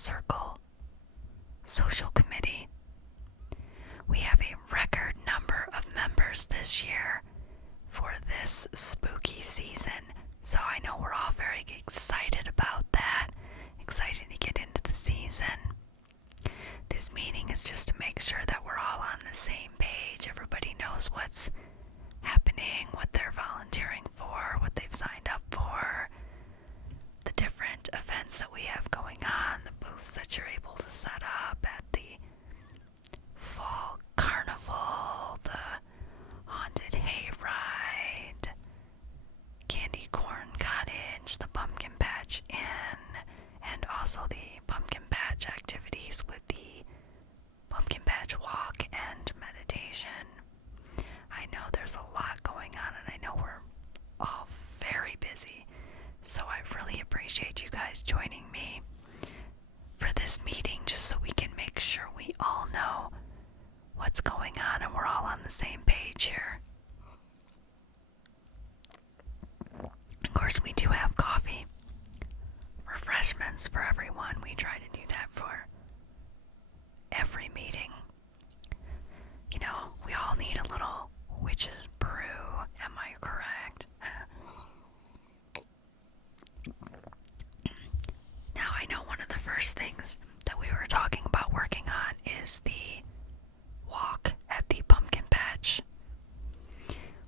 Circle Social Committee. We have a record number of members this year for this spooky season, so I know we're all very excited about that, excited to get into the season. This meeting is just to make sure that we're all on the same page. Everybody knows what's happening, what they're volunteering for, what they've signed up for, the different events that we have going on, the booths that you're able to set up at the fall carnival, the haunted hayride, candy corn cottage, the pumpkin patch inn, and also the pumpkin patch activities with the pumpkin patch walk and meditation. I know there's a lot going on, and I know we're all very busy, so I really appreciate you guys joining me for this meeting, just so we can make sure we all know what's going on and we're all on the same page here. Of course, we do have coffee, refreshments for everyone. We try to do that for every meeting. You know, we all need a little witch's brew, am I correct? Now, I know one of the first things that we were talking about working on is the walk at the pumpkin patch,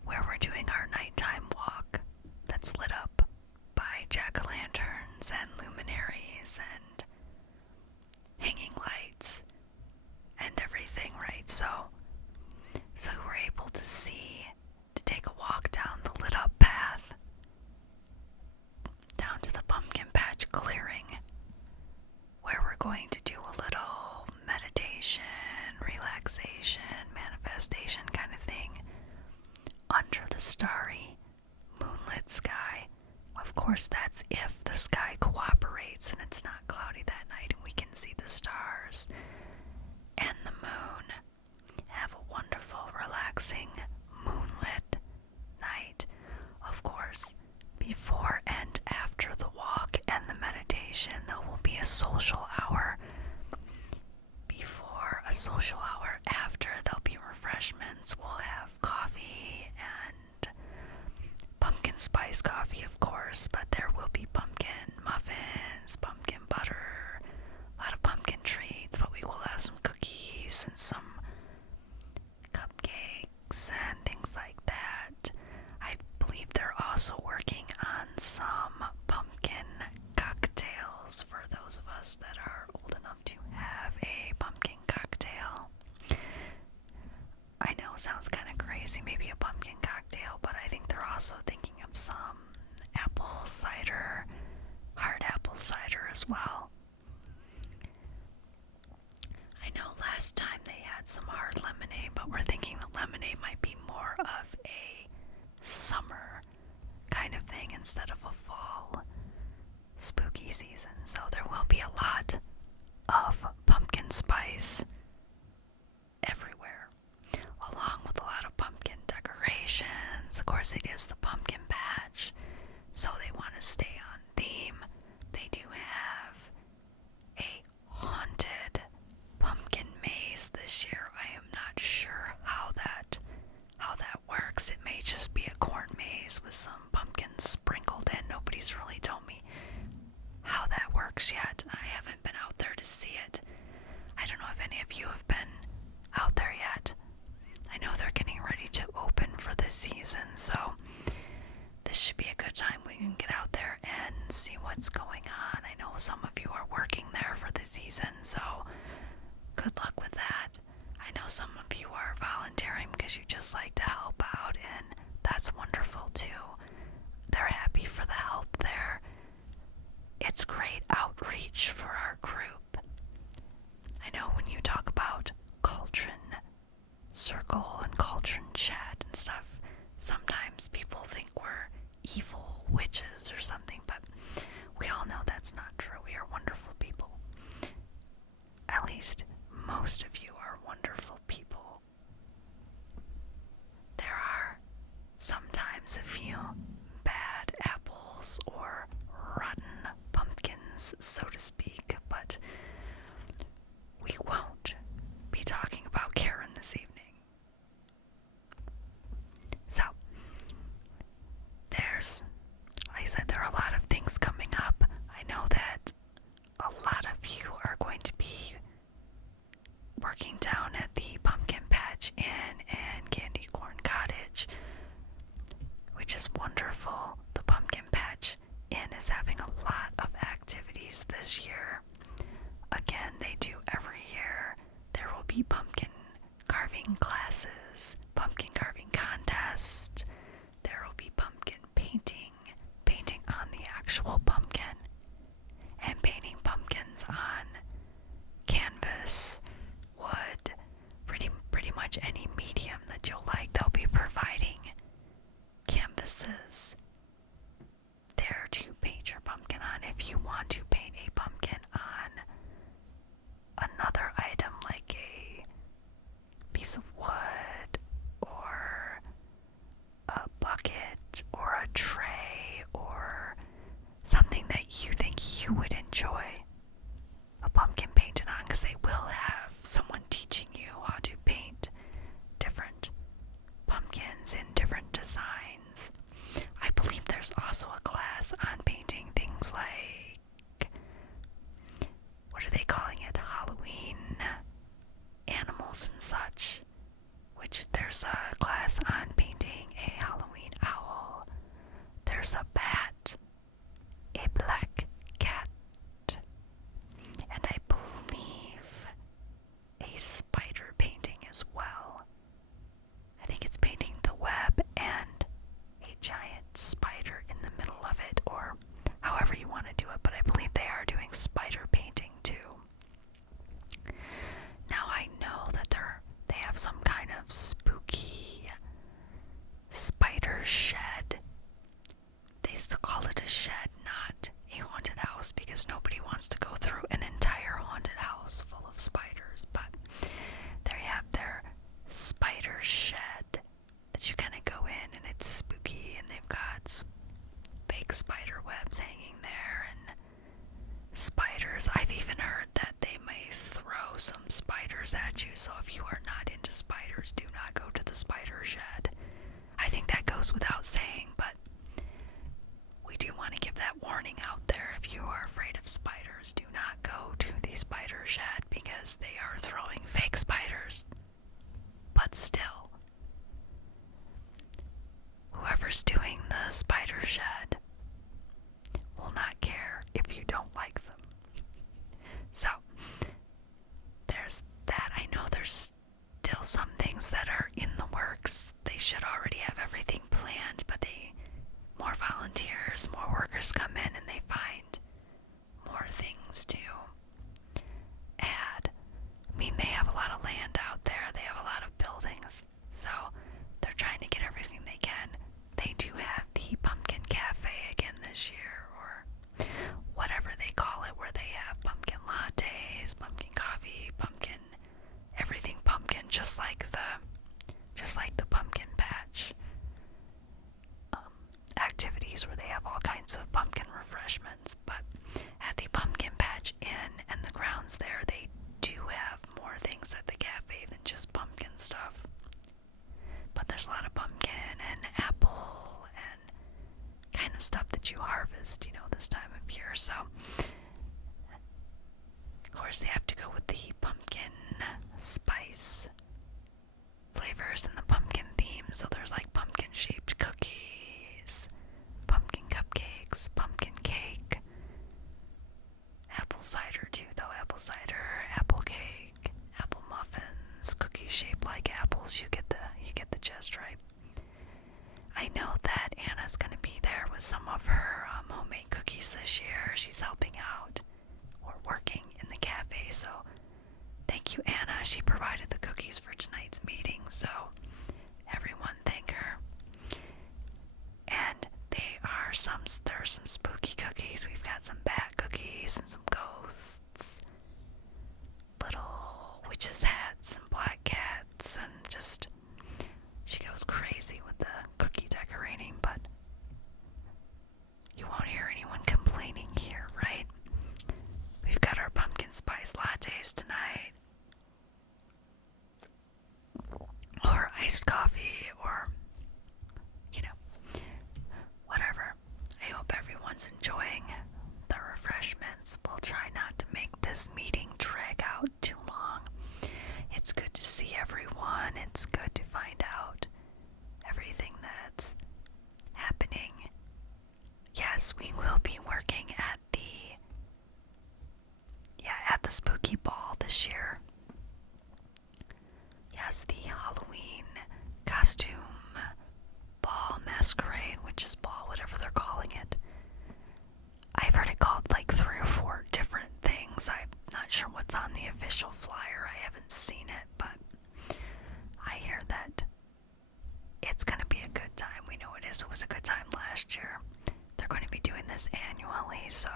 where we're doing our nighttime walk that's lit up by jack-o'-lanterns and luminaries and hanging lights and everything, right? So we're able to take a walk down the lit up path down to the pumpkin patch clearing, where we're going to do a little meditation, relaxation, manifestation kind of thing under the starry moonlit sky. Of course, that's if the sky cooperates and it's not cloudy that night and we can see the stars and the moon. Have a wonderful, relaxing, moonlit night. Of course, before and after the walk and the meditation, there will be a social hour. Before a social hour, after, there'll be refreshments. We'll have coffee and pumpkin spice coffee, of course, but there will be pumpkin muffins, pumpkin butter, a lot of pumpkin treats, but we will have some cookies and some cupcakes and things like that. I believe they're also working on some pumpkin cocktails for those of us that are old enough to have a pumpkin cocktail. I know it sounds kind of crazy, maybe a pumpkin cocktail, but I think they're also thinking of some hard apple cider as well. I know last time they had some hard lemonade, but we're thinking the lemonade might be more of a summer kind of thing instead of a fall spooky season. So there will be a lot of pumpkin spice everywhere, along with a lot of pumpkin decorations. Of course, it is the pumpkin patch, so they want to stay on theme. They do have a haunted pumpkin maze this year. I am not sure how that works. It may just be a corn maze with some pumpkins sprinkled in. Nobody's really told me how that works yet. I haven't been out there to see it. I don't know if any of you have been out there yet. I know they're getting ready to open for this season, so this should be a good time we can get out there and see what's going on. I know some of you are working there for the season, so good luck with that. I know some of you are volunteering because you just like to help out, and that's wonderful too. They're happy for the help there. It's great outreach for our group. I know when you talk about Cauldron Circle and Cauldron Chat and stuff, sometimes people think we're evil witches or something, but we all know that's not true. We are wonderful people. At least most of you are wonderful people. There are sometimes a few bad apples or rotten pumpkins, so to speak, but we won't be talking about Karen this evening. So, like I said, there are a lot of things coming up. I know that a lot of you are going to be working down at the Pumpkin Patch Inn and Candy Corn Cottage, which is wonderful. The Pumpkin Patch Inn is having a lot of activities this year. Again, they do every year. There will be pumpkin carving classes, pumpkin carving contest. There will be pumpkin painting on the actual pumpkin, and painting pumpkins on canvas, wood, pretty much any medium that you'll like. They'll be providing canvases there to paint your pumpkin on. If you want to paint a pumpkin on another item like a piece of wood or a bucket or a tray or something that you think you would enjoy a pumpkin painted on, because they will have someone teaching you how to paint different pumpkins in different designs. I believe there's also a class on painting things like, what are they calling it, Halloween animals and such, which there's a class on painting a Halloween owl. There's a bat, a black cat, and I believe a spider painting as well. I think it's painting the web and a giant spider in the middle of it, or however you want to do it, but I believe they are doing spider painting too. Now I know that they have some kind of spooky spider shed. They still call it a shed, not a haunted house, because nobody wants to go through an entire haunted house full of spiders, but they have their spider shed that you kind of go in, and it's spooky, and they've got fake spider webs hanging there and spiders. I've even heard that they may throw some spiders at you, so if you are not into spiders, do not go to the spider shed. I think that goes without saying, but we do want to give that warning out there. If you are afraid of spiders, do not go to the spider shed, because they are throwing fake spiders. But still, whoever's doing the spider shed will not care if you don't like them. So, there's that. I know there's still some things that are in the works. They should already have everything planned, but more volunteers, more workers come in, and they find more things to add. I mean, they have a lot of land out there. They have a lot of buildings, so they're trying to get everything they can. They do have the Pumpkin Cafe again this year, or whatever they call it, where they have pumpkin lattes, pumpkin coffee, pumpkin, everything pumpkin, just like the pumpkin patch activities, where they have all kinds of pumpkin refreshments. But at the Pumpkin Patch Inn and the grounds there, they do have more things at the cafe than just pumpkin stuff. But there's a lot of pumpkin and apple and kind of stuff that you harvest, this time of year. So, of course, they have to go with the pumpkin spice flavors and the pumpkin theme. So there's like pumpkin shaped cookies, pumpkin cupcakes, pumpkin cake, apple cider too, though. Apple cider, apple cake, apple muffins, cookies shaped like apples. You get the gist, right? I know that Anna's gonna be there with some of her homemade cookies this year. She's helping out or working in the cafe, so thank you, Anna. She provided the cookies for tonight's meeting, so everyone thank her. And there are some spooky cookies. We've got some bat cookies and some ghosts, little witches hats and black cats, and just, she goes crazy with the cookie decorating, but you won't hear anyone complaining here, right? We've got our pumpkin spice lattes tonight. this meeting drag out too long. It's good to see everyone. It's good to find out everything that's happening. Yes, we will be working at the spooky ball this year. Yes, the Halloween costume ball masquerade, witch's ball, whatever they're calling it. I've heard it called like 3 or 4 different things. I'm not sure what's on the official flyer. I haven't seen it, but I hear that it's going to be a good time. We know it is. It was a good time last year. They're going to be doing this annually, so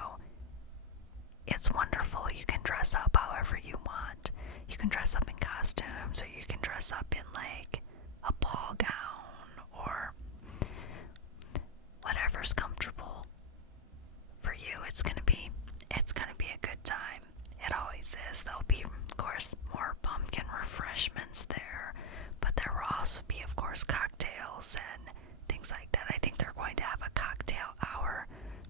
it's wonderful. You can dress up however you want. You can dress up in costumes, or you can dress up in like a ball gown, or whatever's comfortable for you. It's gonna be a good time. It always is. There'll be, of course, more pumpkin refreshments there, but there will also be, of course, cocktails and things like that. I think they're going to have a cocktail hour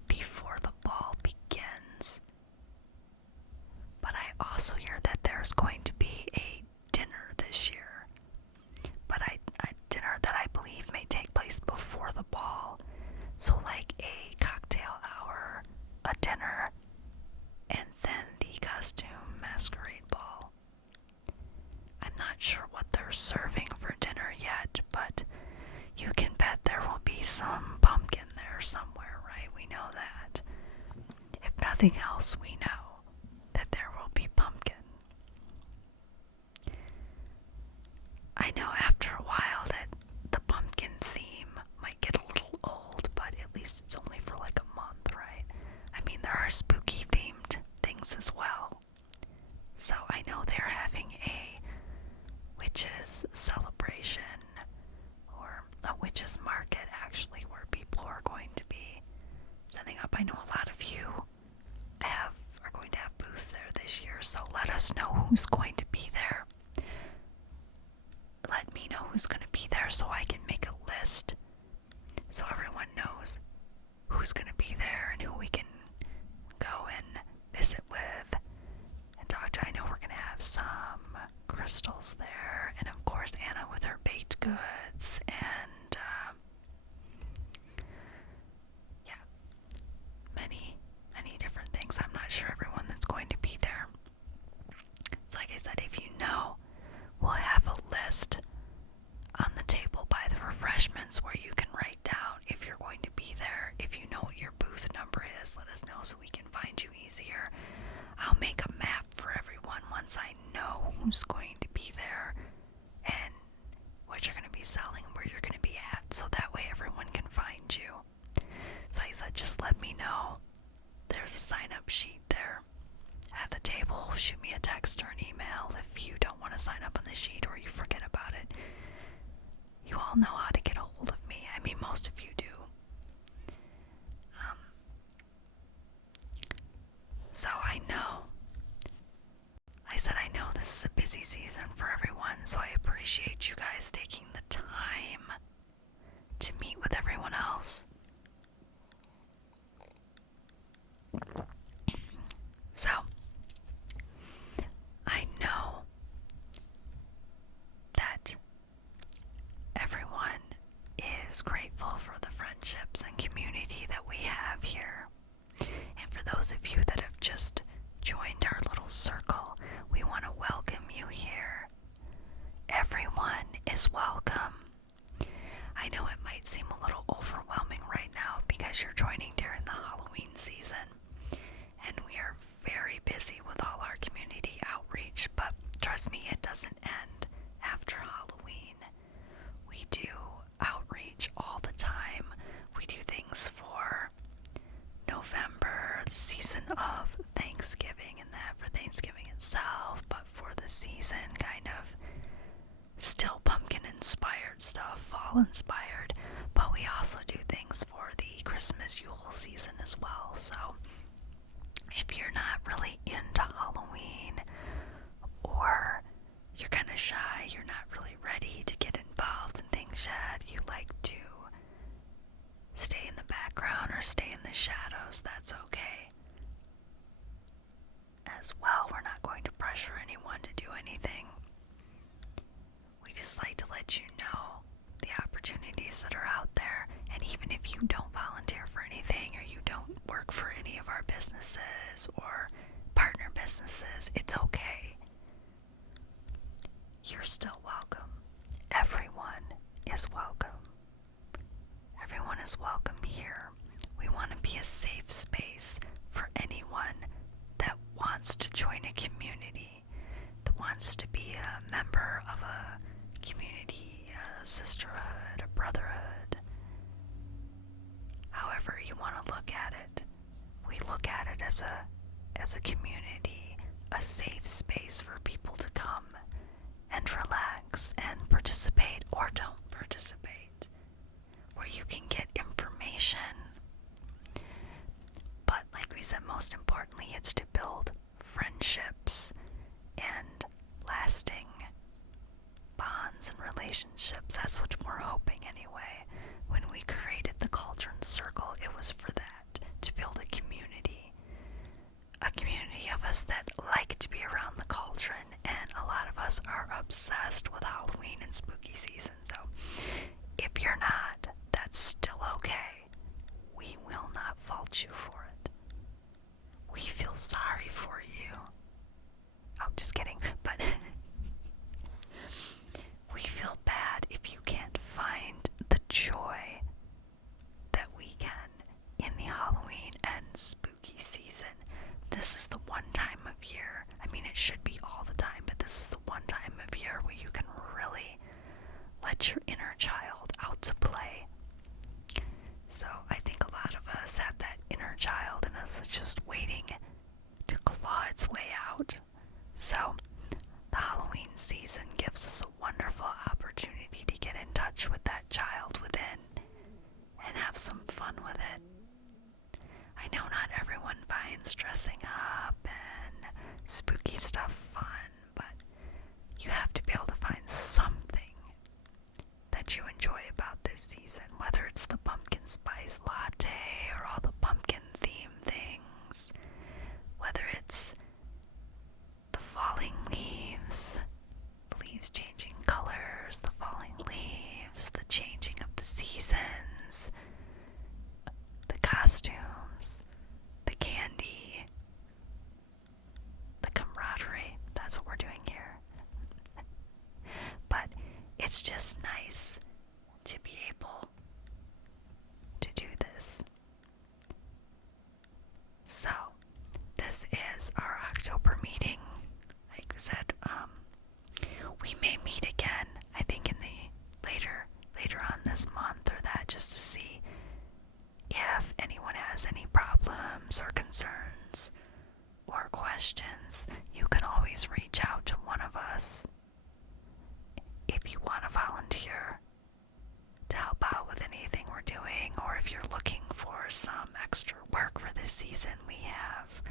before the ball begins. But I also hear that there's going to be a dinner this year, but a dinner that I believe may take place before the ball. So like a cocktail hour, a dinner, and then the costume masquerade ball. I'm not sure what they're serving for dinner yet, but you can bet there will be some pumpkin there somewhere, right? We know that. If nothing else, we know that there will be pumpkin. I know after a while that the pumpkin theme might get a little old, but at least it's only for like a month, right? I mean, there are spooky themed things as well. So I know they're having a witches celebration, or a witches market actually, where people are going to be setting up. I know a lot of you are going to have booths there this year, so let us know who's going to be there. Let me know who's going to be there so I can make a list, so everyone knows who's going to be there and who we can go and visit with and talk to. I know we're going to have some crystals there, and of course Anna with her baked goods, and many different things. I'm not sure everyone that's going to be there. So like I said, if you know, we'll have a list on the table by the refreshments where you can write down if you're going to be there. If you know what your booth number is, let us know so we can find you easier. I'll make a map for everyone once I know who's going to be there and what you're going to be selling and where you're going to be at, so that way everyone can find you. So like I said, just let me know. There's a sign-up sheet there at the table. Shoot me a text or an email if you don't want to sign up on the sheet or you forget about it. You all know how to get a hold of me. I mean, most of you do. So I said I know this is a busy season for everyone, so I appreciate you guys taking the time to meet with everyone else. So, I know that everyone is grateful for the friendships and community that we have here. And for those of you that have just joined our little circle, we want to welcome you here. Everyone is welcome. I know it might seem a little overwhelming right now because you're joining during the Halloween season, and we are very busy with all our community outreach, but trust me, it doesn't end after Halloween. We do outreach all the time. We do things for November, the season of Thanksgiving, and that for Thanksgiving itself, but for the season, kind of still pumpkin inspired stuff, fall inspired, but we also do things for the Christmas Yule season as well. So if you're not really into Halloween, or you're kind of shy, you're not really ready to get involved in things yet, you like to stay in the background or stay in the shadows, that's okay as well. We're not going to pressure anyone to do anything. We just like to let you know the opportunities that are out there. And even if you don't volunteer for anything, or you don't work for any of our businesses or partner businesses, it's okay. You're still welcome. Everyone is welcome. Everyone is welcome here. We want to be a safe space for anyone that wants to join a community, that wants to be a member of a community, a sisterhood, a brotherhood. However you want to look at it, we look at it as a community, a safe space for people to come and relax and participate or don't participate, where you can get information. But like we said, most importantly, it's to build friendships and lasting bonds and relationships. That's what we're hoping anyway. When we created the Cauldron Circle, it was for that, to build a community of us that like to be around the cauldron, and a lot of us are obsessed with Halloween and spooky season. So if you're not, that's still okay. We will not fault you for it. We feel sorry for you. Oh, just kidding. But we feel bad if you can't find the joy that we can in the Halloween and spooky season. This is the one time of year, I mean, it should be all the time, but this is the one time of year where you can really let your inner child out to play. So I think a lot of us have that inner child in us that's just waiting to claw its way out. So the Halloween season gives us a wonderful opportunity to get in touch with that child within and have some fun with it. I know not everyone finds dressing up and spooky stuff fun, but you have to be able to find something that you enjoy about this season, whether it's the pumpkin spice latte or all the pumpkin theme things, whether it's the falling leaves, the leaves changing colors, the falling leaves, the changing of the seasons, the costumes, the candy, the camaraderie. That's what we're doing here. But it's just nice to be able to do this. So, this is our October meeting. Like we said, we may meet again, I think in the later on this month or that, just to see if anyone has any problems or concerns or questions. You can always reach out to one of us if you want to volunteer to help out with anything we're doing, or if you're looking for some extra work for this season. We have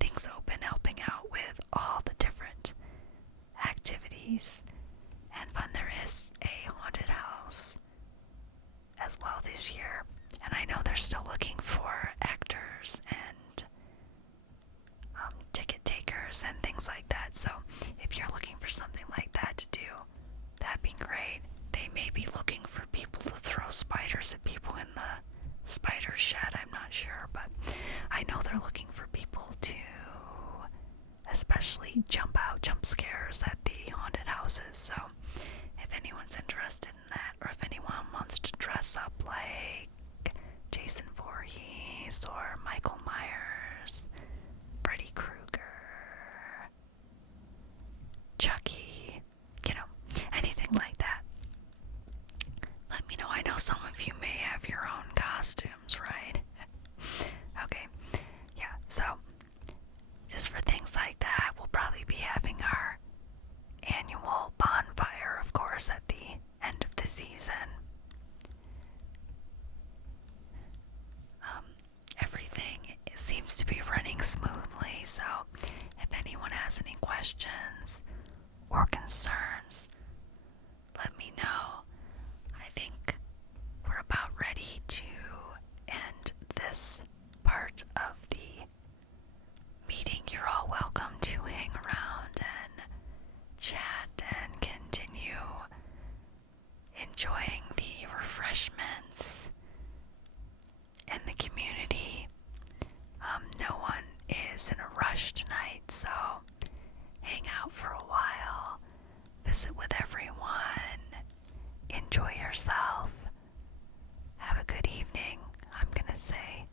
things open helping out with all the different activities and fun. There is a haunted house as well this year, and I know they're still looking for actors and ticket takers and things like that. So if you're looking for something like that to do, that'd be great. They may be looking for people to throw spiders at people in the spider shed. I'm not sure, but I know they're looking for people to especially jump scares at the haunted houses. So if anyone's interested in that, or if anyone wants to dress up like Jason Voorhees or Michael Myers, Freddy Krueger, Chucky, anything like that, let me know. I know some of you may have your own costumes, right? Okay, yeah, so just for things like that, we'll probably be having our annual bonfire, of course, at the end of the season. Everything seems to be running smoothly, so if anyone has any questions or concerns, let me know. I think we're about ready to end this part of the meeting. You're all welcome visit with everyone. Enjoy yourself. Have a good evening, I'm gonna say.